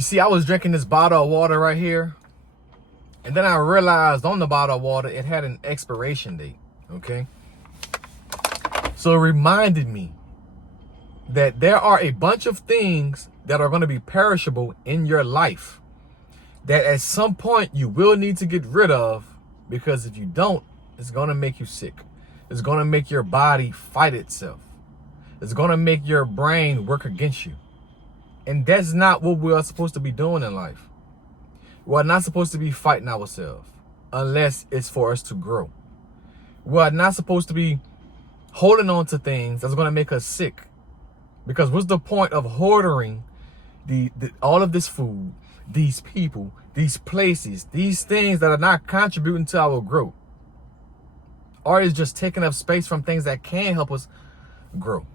You see, I was drinking this bottle of water right here, and then I realized on the bottle of water, it had an expiration date, okay? So it reminded me that there are a bunch of things that are going to be perishable in your life that at some point you will need to get rid of, because if you don't, it's going to make you sick. It's going to make your body fight itself. It's going to make your brain work against you. And that's not what we are supposed to be doing in life. We're not supposed to be fighting ourselves unless it's for us to grow. We're not supposed to be holding on to things that's going to make us sick. Because what's the point of hoarding all of this food, these people, these places, these things that are not contributing to our growth? Or is just taking up space from things that can help us grow.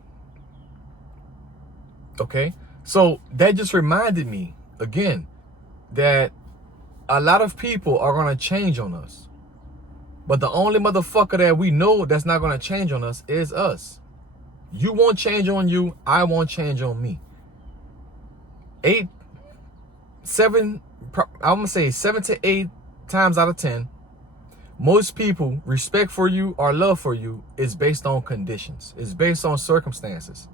Okay? So that just reminded me, again, that a lot of people are going to change on us. But the only motherfucker that we know that's not going to change on us is us. You won't change on you. I won't change on me. 7 to 8 times out of 10, most people respect for you or love for you is based on conditions. It's based on circumstances.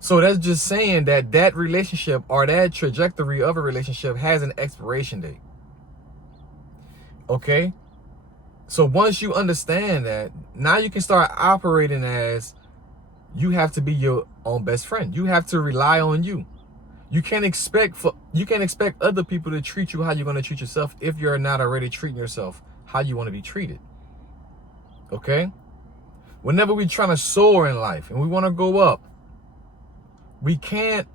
So that's just saying that that relationship or that trajectory of a relationship has an expiration date. Okay? So once you understand that, now you can start operating as you have to be your own best friend. You have to rely on you. You can't expect other people to treat you how you're going to treat yourself if you're not already treating yourself how you want to be treated. Okay? Whenever we're trying to soar in life and we want to go up, we can't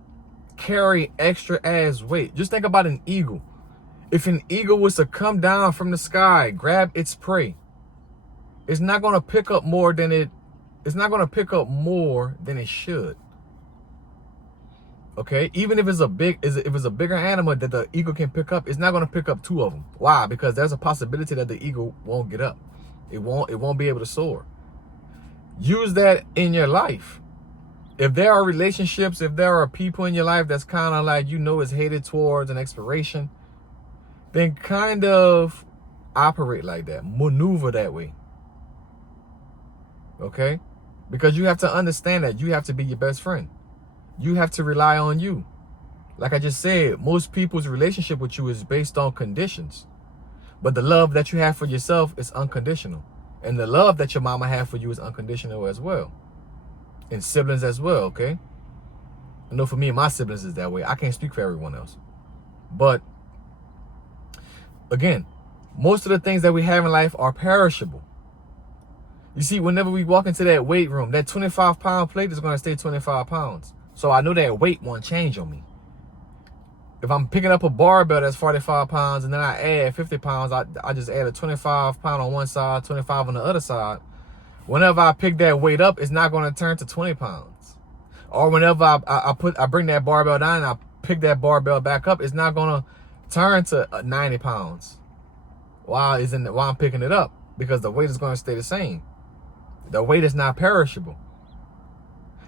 carry extra ass weight. Just think about an eagle. If an eagle was to come down from the sky, grab its prey, it's not going to pick up more than it should. Okay? Even if it's a bigger animal that the eagle can pick up, it's not going to pick up 2 of them. Why? Because there's a possibility that the eagle won't get up. It won't be able to soar. Use that in your life. If there are relationships, if there are people in your life that's kind of like, is headed towards an expiration, then kind of operate like that, maneuver that way. Okay? Because you have to understand that you have to be your best friend. You have to rely on you. Like I just said, most people's relationship with you is based on conditions. But the love that you have for yourself is unconditional. And the love that your mama have for you is unconditional as well. And siblings as well, okay? I know for me and my siblings is that way. I can't speak for everyone else. But again, most of the things that we have in life are perishable. You see, whenever we walk into that weight room, that 25-pound plate is going to stay 25 pounds. So I know that weight won't change on me. If I'm picking up a barbell that's 45 pounds and then I add 50 pounds, I just add a 25 pound on one side, 25 on the other side. Whenever I pick that weight up, it's not going to turn to 20 pounds. Or whenever I bring that barbell down and I pick that barbell back up, it's not going to turn to 90 pounds while I'm picking it up, because the weight is going to stay the same. The weight is not perishable.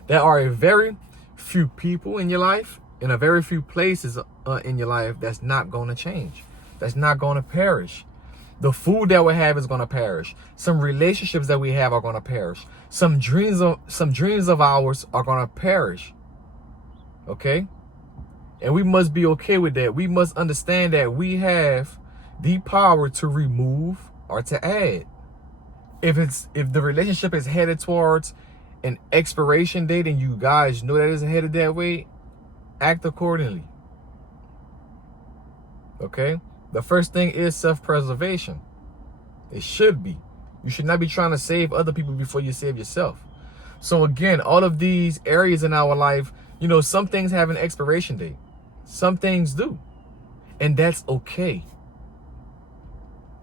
There are a very few people in your life and a very few places in your life that's not going to change. That's not going to perish. The food that we have is going to perish. Some relationships that we have are going to perish. Some dreams of ours are going to perish. Okay? And we must be okay with that. We must understand that we have the power to remove or to add. If the relationship is headed towards an expiration date and you guys know that it's headed that way, act accordingly. Okay? The first thing is self-preservation. It should be. You should not be trying to save other people before you save yourself. So again, all of these areas in our life, some things have an expiration date. Some things do. And that's okay.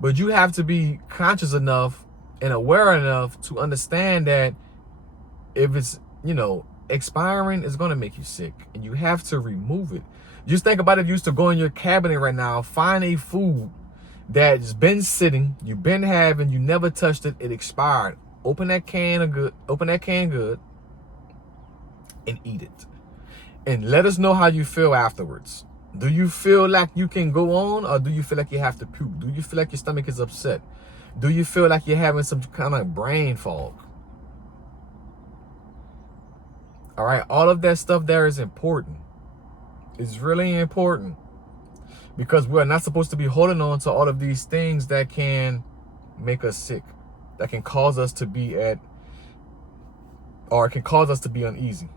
But you have to be conscious enough and aware enough to understand that if it's, expiring, it's going to make you sick. And you have to remove it. Just think about if you used to go in your cabinet right now, find a food that's been sitting, you've been having, you never touched it, it expired. Open that can good, and eat it. And let us know how you feel afterwards. Do you feel like you can go on, or do you feel like you have to puke? Do you feel like your stomach is upset? Do you feel like you're having some kind of brain fog? All right, all of that stuff there is important. It's really important, because we're not supposed to be holding on to all of these things that can make us sick, that can cause us to be or it can cause us to be uneasy.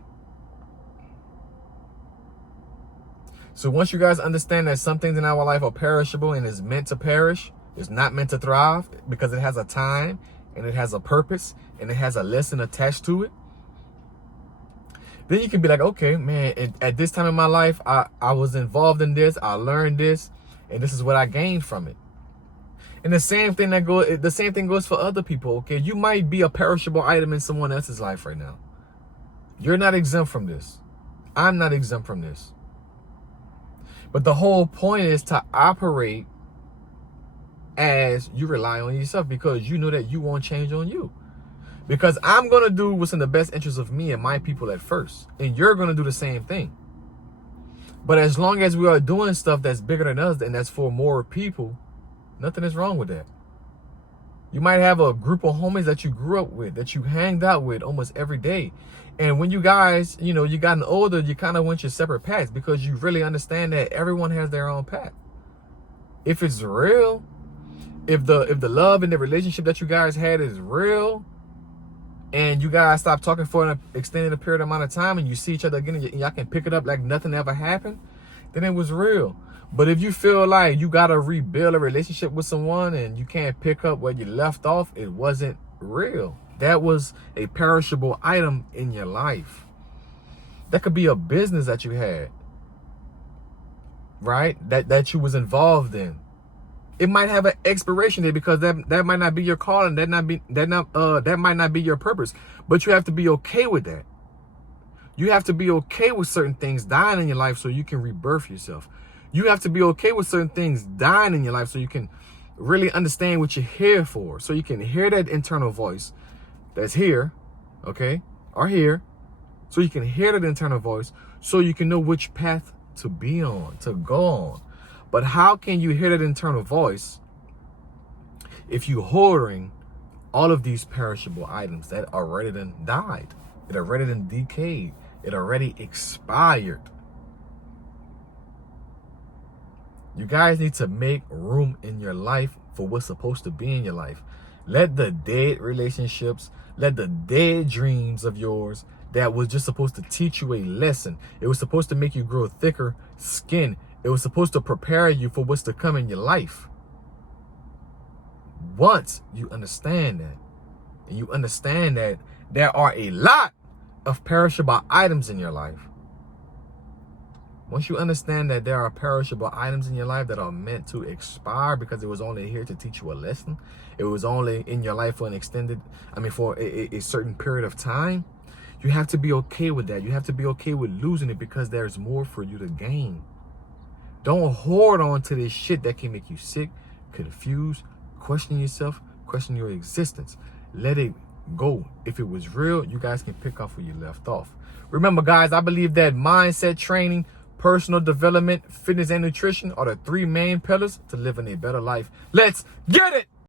So once you guys understand that some things in our life are perishable and is meant to perish, it's not meant to thrive, because it has a time and it has a purpose and it has a lesson attached to it, then you can be like, okay, man, at this time in my life, I was involved in this, I learned this, and this is what I gained from it. And the same thing goes for other people. Okay, you might be a perishable item in someone else's life right now. You're not exempt from this. I'm not exempt from this. But the whole point is to operate as you rely on yourself, because you know that you won't change on you. Because I'm going to do what's in the best interest of me and my people at first. And you're going to do the same thing. But as long as we are doing stuff that's bigger than us and that's for more people, nothing is wrong with that. You might have a group of homies that you grew up with, that you hanged out with almost every day. And when you guys, you gotten older, you kind of went your separate paths, because you really understand that everyone has their own path. If it's real, if the love and the relationship that you guys had is real, and you guys stop talking for an extended period amount of time, and you see each other again, and y'all can pick it up like nothing ever happened, then it was real. But if you feel like you got to rebuild a relationship with someone and you can't pick up where you left off, it wasn't real. That was a perishable item in your life. That could be a business that you had, right? That you was involved in. It might have an expiration date, because that might not be your calling. That might not be your purpose. But you have to be okay with that. You have to be okay with certain things dying in your life so you can rebirth yourself. You have to be okay with certain things dying in your life so you can really understand what you're here for. So you can hear that internal voice that's here, okay, or here. So you can hear that internal voice so you can know which path to be on, to go on. But how can you hear that internal voice if you're hoarding all of these perishable items that already done died? It already done decayed. It already expired. You guys need to make room in your life for what's supposed to be in your life. Let the dead relationships, let the dead dreams of yours that was just supposed to teach you a lesson. It was supposed to make you grow thicker skin. It was supposed to prepare you for what's to come in your life. Once you understand that, and you understand that there are a lot of perishable items in your life. Once you understand that there are perishable items in your life that are meant to expire because it was only here to teach you a lesson, it was only in your life for for a certain period of time, you have to be okay with that. You have to be okay with losing it, because there's more for you to gain. Don't hoard on to this shit that can make you sick, confused, question yourself, question your existence. Let it go. If it was real, you guys can pick up where you left off. Remember, guys, I believe that mindset training, personal development, fitness, and nutrition are the three main pillars to living a better life. Let's get it!